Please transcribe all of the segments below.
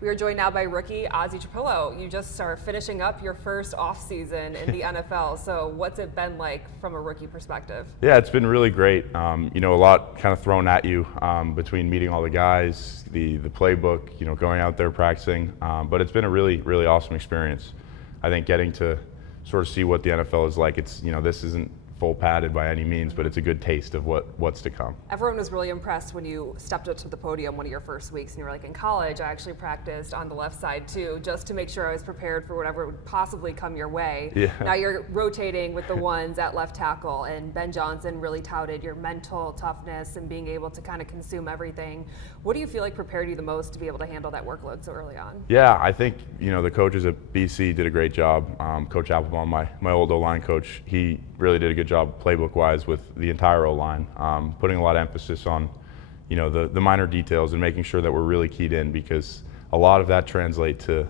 We are joined now by rookie Ozzy Trapilo. You just are finishing up your first offseason in the NFL. So what's it been like from a rookie perspective? Yeah, it's been really great. A lot kind of thrown at you between meeting all the guys, the playbook, going out there practicing. But it's been a really, really awesome experience. I think getting to sort of see what the NFL is like. It's, this isn't full padded by any means, but it's a good taste of what's to come. Everyone was really impressed when you stepped up to the podium one of your first weeks and you were like, in college, I actually practiced on the left side too, just to make sure I was prepared for whatever would possibly come your way. Yeah. Now you're rotating with the ones at left tackle, and Ben Johnson really touted your mental toughness and being able to kind of consume everything. What do you feel like prepared you the most to be able to handle that workload so early on? Yeah, I think, the coaches at BC did a great job. Coach Applebaum, my old O-line coach, he really did a good job playbook-wise with the entire O-line, putting a lot of emphasis on, the minor details and making sure that we're really keyed in, because a lot of that translates to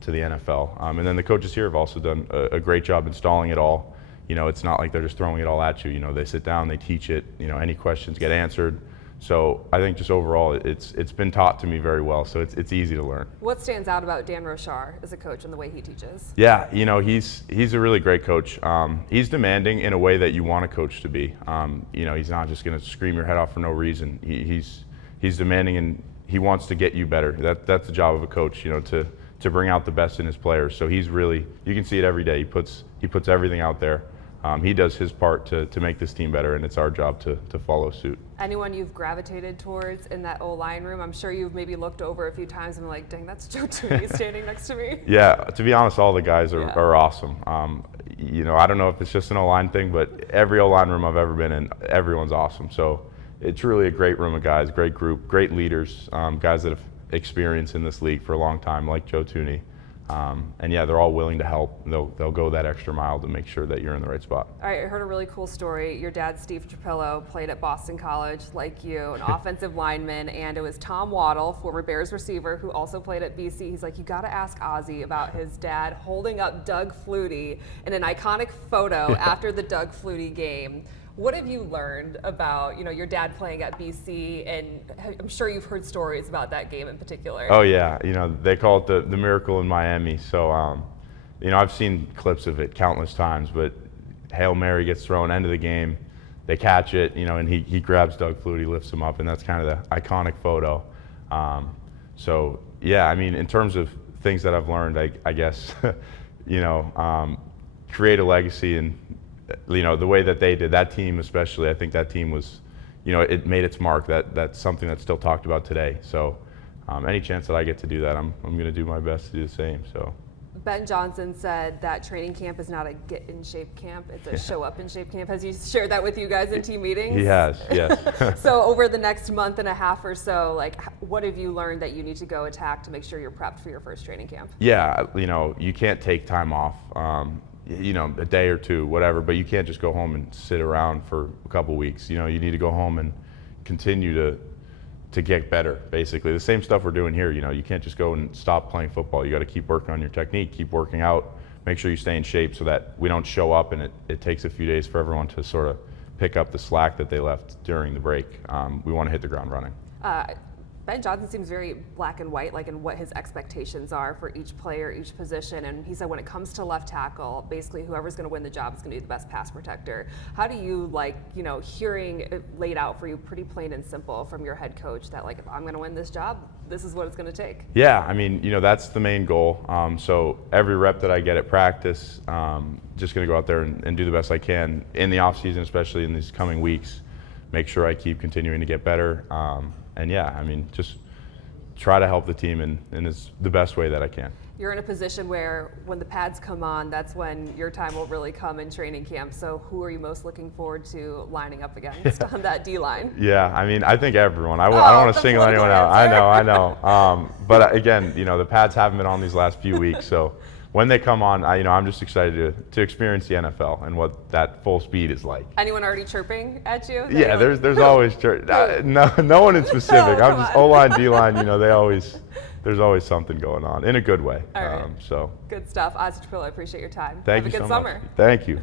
the NFL. And then the coaches here have also done a great job installing it all. It's not like they're just throwing it all at you. They sit down, they teach it. Any questions get answered. So I think just overall, it's been taught to me very well. So it's easy to learn. What stands out about Dan Rochar as a coach and the way he teaches? Yeah, he's a really great coach. He's demanding in a way that you want a coach to be. He's not just going to scream your head off for no reason. He's demanding, and he wants to get you better. That's the job of a coach. To bring out the best in his players. So he's really, you can see it every day. He puts everything out there. He does his part to make this team better, and it's our job to follow suit. Anyone you've gravitated towards in that O-line room? I'm sure you've maybe looked over a few times and been like, dang, that's Joe Tooney standing next to me. Yeah, to be honest, all the guys are awesome. I don't know if it's just an O-line thing, but every O-line room I've ever been in, everyone's awesome. So it's really a great room of guys, great group, great leaders, guys that have experience in this league for a long time, like Joe Tooney. And yeah, they're all willing to help. They'll go that extra mile to make sure that you're in the right spot. All right, I heard a really cool story. Your dad, Steve Trapilo, played at Boston College like you, an offensive lineman, and it was Tom Waddle, former Bears receiver, who also played at BC. He's like, you got to ask Ozzy about his dad holding up Doug Fluty in an iconic photo after the Doug Fluty game. What have you learned about, your dad playing at BC, and I'm sure you've heard stories about that game in particular. Oh yeah, they call it the miracle in Miami. So, I've seen clips of it countless times, but Hail Mary gets thrown, end of the game, they catch it, and he grabs Doug Flutie, lifts him up, and that's kind of the iconic photo. So yeah, in terms of things that I've learned, I guess, create a legacy, and the way that they did, that team especially, I think that team was, it made its mark. That's something that's still talked about today. So any chance that I get to do that, I'm going to do my best to do the same. So Ben Johnson said that training camp is not a get in shape camp, it's a show up in shape camp. Has he shared that with you guys in team meetings? He has, yes. So over the next month and a half or so, what have you learned that you need to go attack to make sure you're prepped for your first training camp? Yeah, you can't take time off. A day or two, whatever, but you can't just go home and sit around for a couple weeks. You need to go home and continue to get better, basically. The same stuff we're doing here, you can't just go and stop playing football. You got to keep working on your technique, keep working out, make sure you stay in shape so that we don't show up and it takes a few days for everyone to sort of pick up the slack that they left during the break. We want to hit the ground running. Ben Johnson seems very black and white, in what his expectations are for each player, each position. And he said when it comes to left tackle, basically whoever's going to win the job is going to be the best pass protector. How do you hearing it laid out for you pretty plain and simple from your head coach that if I'm going to win this job, this is what it's going to take? Yeah, that's the main goal. So every rep that I get at practice, just going to go out there and do the best I can in the off season, especially in these coming weeks. Make sure I keep continuing to get better. And yeah, just try to help the team in the best way that I can. You're in a position where when the pads come on, that's when your time will really come in training camp. So who are you most looking forward to lining up against on that D-line? Yeah, I think everyone. I don't want to single anyone out. I know. But again, the pads haven't been on these last few weeks, so when they come on, I'm just excited to experience the NFL and what that full speed is like. Anyone already chirping at you? Yeah, there's always no one in specific. I'm just O-line, D-line. There's always something going on in a good way. All right. So good stuff, Ozzy Trapilo. I appreciate your time. Thank you Have a good so summer. much. Thank you.